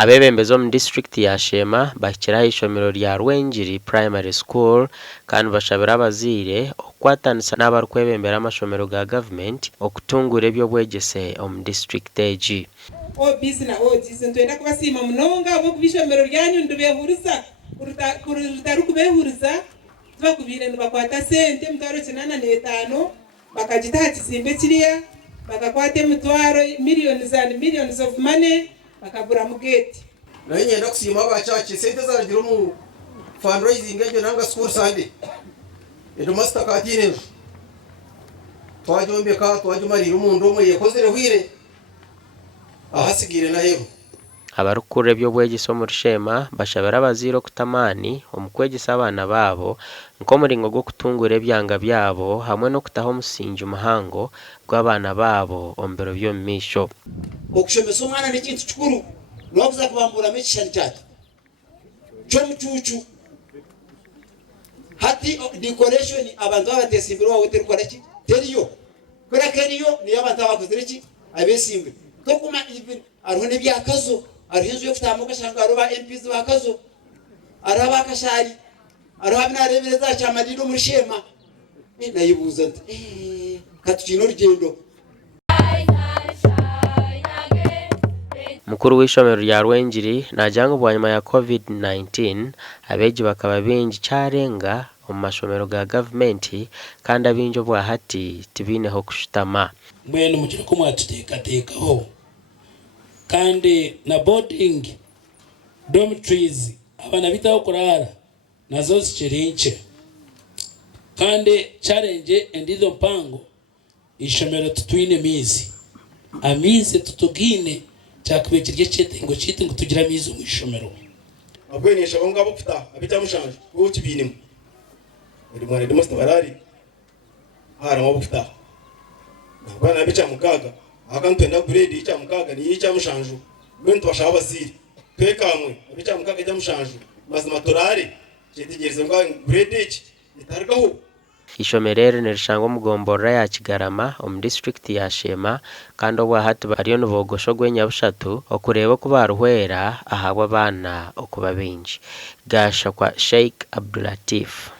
Abebembezi mu district ya Sheema bakiraho ishomero rya Rwengiri Primary School kandi bashabira abazaire okwatanisa n'abarukwebembera amashomero ga gavumenti okutungura ebyobwegese mu district egi. Bizina ntwenda kubasima munonga bo kubishomero ryanyu ndubehuriza urutari kubehuriza tubakubire bakwata sente mutwaro 85 bakagitaha kisimbe kiriya bakakwata mutwaro millions and millions of money bakagura mugeti. Naye nyenda kusima abacaci sente zaragira mu fundraising ejo nanga school Sunday edo master katine twajombeka twajumarira umuntu omwe yekozere hwire ahasigire na hero. Abarukure by'obwegese mu Sheema bashabira abazaire okutamani omukwegesa abana babo nkomuringo gwo kutungura ebyanga byabo hamwe no kutaho musingi muhango gw'abana babo ombero by'omisho. Okushomesa omwana n'ekintu kikuru nokuza kubambura mekishani cyane cyo mucucu hati decoration abantu abatesimbiro wawe terukora ki teriyo kora keriyo ni abantu abakozere ki abesimbe tokuma even arone byakazo arihenzo yo kutamuka shanga aroba MPs bakazo araba kashari araba binarebereza cyamadiro muri Sheema nayibuza katukino rugendo. Mukuru w'ishomero rya Rwengiri najanga bwanyuma ya COVID-19 abeji bakaba bingi cyarenga mu mashomero ga gavumenti kandi abinjo bwa hati tibineho kushitama mwene mukiri ko mwatutekatekaho kandi na boarding dormitories abana bitaho kurara nazo zikirinche kandi challenge endizo mpango ishomero tutwine mizi amize tutugine cyakubekirye cyete ngo cyite ngo tugira mizi mu ishomero abwenesha ngabo kuta abitamushanje wo kibinimo uri mwana de master barari hara mo kuta bana bica mukaga akantwenda grade ica mukaga ni ica mushanju bento bashaba basiri twekamwe bica mukaga ica mushanju mazima torare cyitegereze ngo grade ici itargaho. Ishomero nirishangwa mugombora ya Kigarama mu district ya Sheema kandi obwa hati bariyo nubogosho gwenyabushatu okureba ko baruhwera ahabwa abana okuba bingi gasha kwa Sheikh Abdulatif.